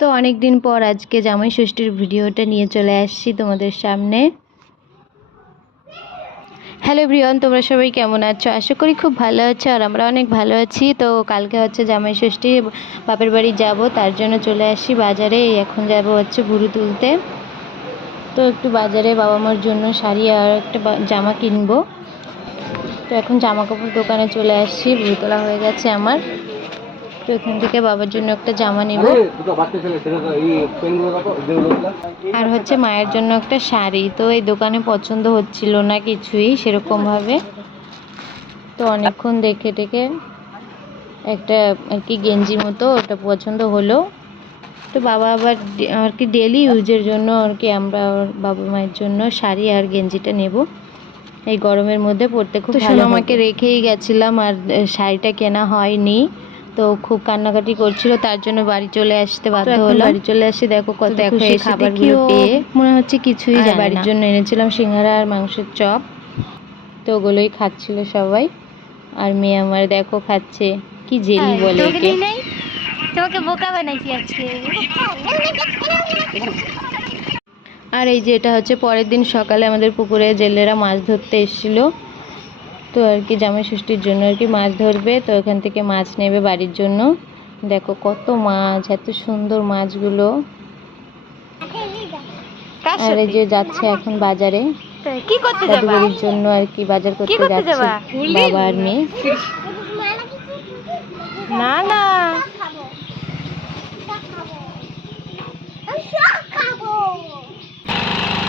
তো অনেক দিন পর আজকে জামাই ষষ্ঠীর ভিডিওটা নিয়ে চলে আসছি তোমাদের সামনে। হ্যালো এভরিওয়ান, তোমরা সবাই কেমন আছো? আশা করি খুব ভালো আছো, আর আমরা অনেক ভালো আছি। তো কালকে হচ্ছে জামাই ষষ্ঠী, বাপের বাড়ি যাব, তার জন্য চলে আসছি বাজারে। এখন যাব হচ্ছে ভুরু তুলতে। তো একটু বাজারে বাবা মার জন্য শাড়ি আর একটা জামা কিনবো। তো এখন জামা কাপড় দোকানে চলে আসছি, ভুরু তোলা হয়ে গেছে আমার। তো এখান থেকে বাবার জন্য একটা জামা নিব, আর হচ্ছে মায়ের জন্য একটা শাড়ি। তো এই দোকানে পছন্দ হচ্ছিল না কিছুই সেরকমভাবে, তো অনেকক্ষণ দেখে টেকে একটা আর কি গেঞ্জি মতো ওটা পছন্দ হলো। তো বাবা আবার আর কি ডেলি ইউজের জন্য আর কি আমরা বাবা মায়ের জন্য শাড়ি আর গেঞ্জিটা নেব, এই গরমের মধ্যে পরতে খুব ভালো। আমাকে রেখেই গেছিলাম আর শাড়িটা কেনা হয়নি, তো খুব কান্নাকাটি করছিল, তার জন্য বাড়ি চলে আসতে বাধ্য হলাম। বাড়ি চলে আসি, দেখো কত খুশি খাবারগুলো পেয়ে, মনে হচ্ছে কিছুই জানে না। বাড়ির জন্য এনেছিলাম সিঙ্গারা আর মাংসের চপ, তো ওগুলোই খাচ্ছিল সবাই। আর মেয়ে আমার দেখো খাচ্ছে, কি জেলি বলে একে। তোমাকে বোকা বানাইছি আজকে। আর এই যে এটা হচ্ছে পরের দিন সকালে আমাদের পুকুরে জেলেরা মাছ ধরতে এসেছিলো, তো আর কি জামাই ষষ্ঠীর জন্য আর কি মাছ ধরবে, তো এখান থেকে মাছ নেবে বাড়ির জন্য। দেখো কত মাছ, এত সুন্দর মাছগুলো। আর এই যে যাচ্ছে এখন বাজারে, কি করতে যাবে বাড়ির জন্য আর কি বাজার করতে যাচ্ছে বাবা আর মেয়ে। না না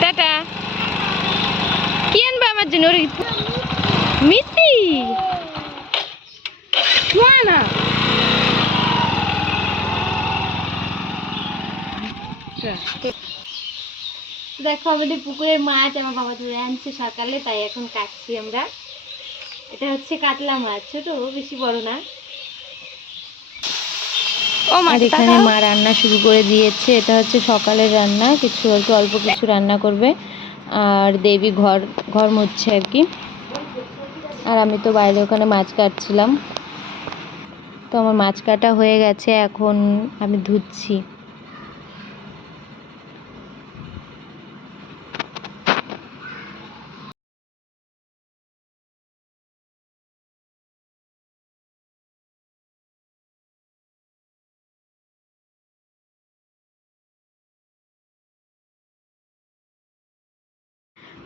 টাটা। কি আনবে আমার জন্য? মিষ্টি না, দেখো আমাদের পুকুরের মাছ আমার বাবা ধরে আনছে সকালে, তাই এখন কাটছি আমরা। এটা হচ্ছে কাতলা মাছ, ছোট, বেশি বড় না। আর এখানে মা রান্না শুরু করে দিয়েছে, এটা হচ্ছে সকালের রান্না, কিছু আর কি অল্প কিছু রান্না করবে। আর দেবী ঘর ঘর মুছছে আর কি। আর আমি তো বাইরে ওখানে মাছ কাটছিলাম। তো আমার মাছ কাটা হয়ে গেছে, এখন আমি ধুচ্ছি।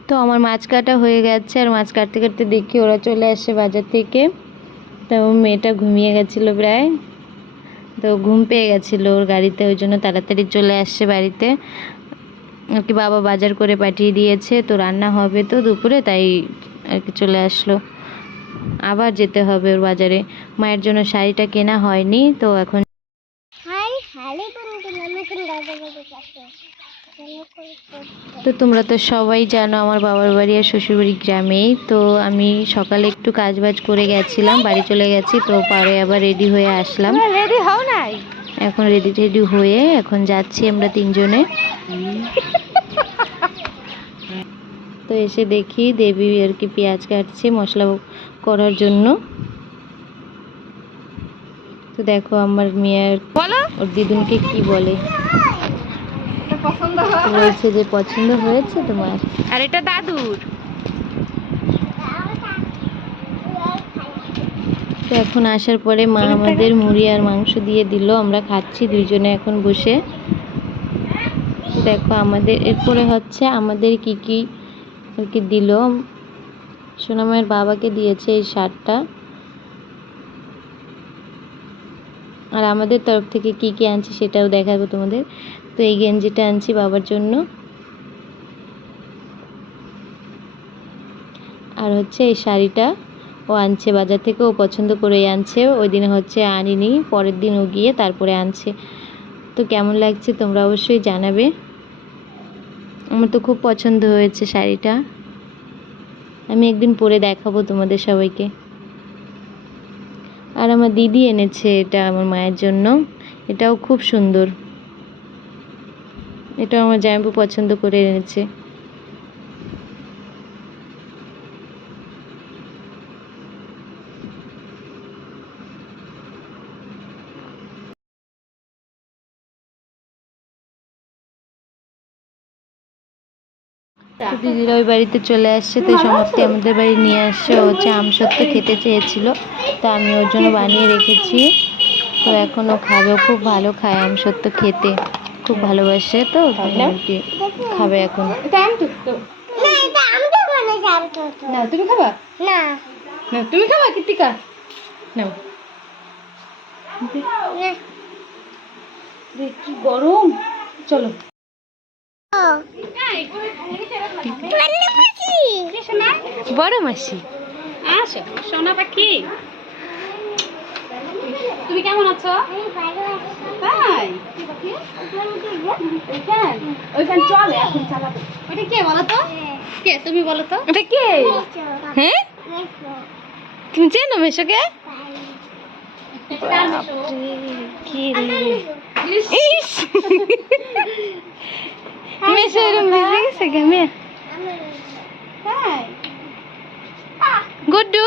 তো আমার মাছ কাটা হয়ে গেছে, আর মাছ কাটতে কাটতে দেখি ওরা চলে আসে বাজার থেকে। তো মেয়েটা ঘুমিয়ে গেছিলো প্রায়, তো ঘুম পেয়ে গেছিলো ওর গাড়িতে, ওই জন্য তাড়াতাড়ি চলে আসছে বাড়িতে আর কি। বাবা বাজার করে পাঠিয়ে দিয়েছে, তো রান্না হবে তো দুপুরে, তাই আর কি চলে আসলো। আবার যেতে হবে ওর বাজারে, মায়ের জন্য শাড়িটা কেনা হয়নি, তো এখন। তো তোমরা তো সবাই জানো আমার বাবার বাড়ি আর শ্বশুরবাড়ি গ্রামেই। তো আমি সকালে একটু কাজ বাজ করে গেছিলাম, বাড়ি চলে গেছি, তো পরে আবার রেডি হয়ে আসলাম। রেডি হও নাই? এখন রেডি হয়ে এখন যাচ্ছি আমরা তিনজনে। তো এসে দেখি দেবী আর কি পেঁয়াজ কাটছে মশলা করার জন্য। তো দেখো আমার মেয়ের ওর দিদুনকে কি বলে, বলছে যে পছন্দ হয়েছে তোমার। আর এটা দাদুর। তো এখন আসার পরে মা আমাদের মুড়ি আর মাংস দিয়ে দিল, আমরা খাচ্ছি দুইজনে এখন বসে। দেখো আমাদের এরপরে হচ্ছে আমাদের কি কি আর কি দিল। সোনামায়ের বাবাকে দিয়েছে এই শার্টটা, আর আমাদের তরফ থেকে কি কি আনছি সেটাও দেখাবো তোমাদের। তো এই গেঞ্জিটা আনছি বাবার জন্য, আর হচ্ছে এই শাড়িটা ও আনছে বাজার থেকে, ও পছন্দ করেই আনছে। ওই দিনে হচ্ছে আনিনি, পরের দিন ও গিয়ে তারপরে আনছে। তো কেমন লাগছে তোমরা অবশ্যই জানাবে, আমার তো খুব পছন্দ হয়েছে শাড়িটা। আমি একদিন পরে দেখাবো তোমাদের সবাইকে। আর আমার দিদি এনেছে এটা আমার মায়ের জন্য, এটাও খুব সুন্দর, এটাও আমার জামাইবু পছন্দ করে এনেছে। তো দিদিরা ওই বাড়িতে চলে আসছে, তো সমাপ্তি আমাদের বাড়ি নিয়ে আসছে। ও হচ্ছে আমসত্ত্ব খেতে চেয়েছিল, তো আমি ওর জন্য বানিয়ে রেখেছি। তো এখনও খাবে, ও খুব ভালো খায় আমসত্ত্ব খেতে, খুব ভালোবাসে, তো আর কি খাবে এখন। না তুমি খাবা না, না তুমি খাবা কৃতিকা, না কি গরম, চলো। বড় মাসি আসো সোনা পাখি, তুমি কেমন আছো? তাই ওইখান চলে এখন চালাবো। ওটা কে বলো তো, কে তুমি বলো তো, ওটা কে? হ্যাঁ তুমি চেনো মেশোকে? কি রে ইস মেশো এরম বুঝে গেছে গামে। গুড্ডু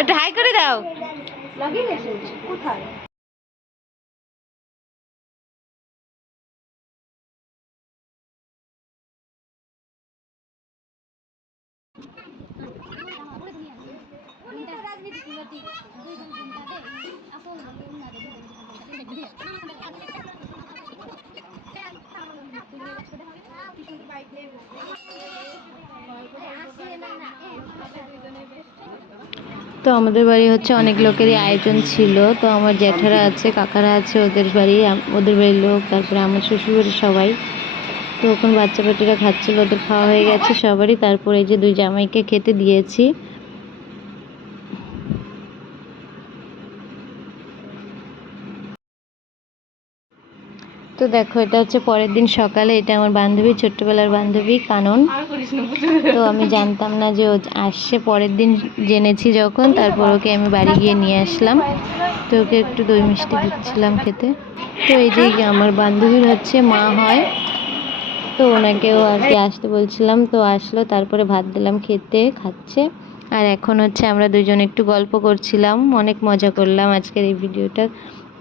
এটা হাই করে দাও। কোথায়? তো আমাদের বাড়ি হচ্ছে অনেক লোকেরই আয়োজন ছিল। তো আমার জ্যাঠারা আছে, কাকারা আছে, ওদের বাড়ির লোক, তারপরে আমার শ্বশুরবাড়ির সবাই। তো ওখানে বাচ্চা পাটিরা খাচ্ছিল, ওদের খাওয়া হয়ে গেছে সবারই। তারপরে এই যে দুই জামাইকে খেতে দিয়েছি। তো দেখো এটা হচ্ছে পরের দিন সকালে, এটা আমার বান্ধবী, ছোট্টবেলার বান্ধবী কানন। তো আমি জানতাম না যে ও আসছে, পরের দিন জেনেছি যখন, তারপর ওকে আমি বাড়ি গিয়ে নিয়ে আসলাম। তো ওকে একটু দই মিষ্টি দিচ্ছিলাম খেতে। তো এই যে আমার বান্ধবীর হচ্ছে মা হয়, তো ওনাকেও আর কি আসতে বলছিলাম, তো আসলো। তারপরে ভাত দিলাম খেতে, খাচ্ছে। আর এখন হচ্ছে আমরা দুজন একটু গল্প করছিলাম, অনেক মজা করলাম। আজকের এই ভিডিওটা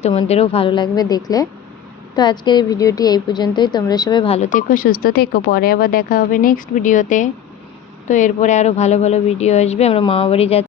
তোমাদেরও ভালো লাগবে দেখলে। তো আজকের এই ভিডিওটি এই পর্যন্তই। তোমরা সবাই ভালো থেকো, সুস্থ থেকো। পরে আবার দেখা হবে নেক্সট ভিডিওতে। তো এরপরে আরও ভালো ভালো ভিডিও আসবে। আমরা মামাবাড়ি যাচ্ছি।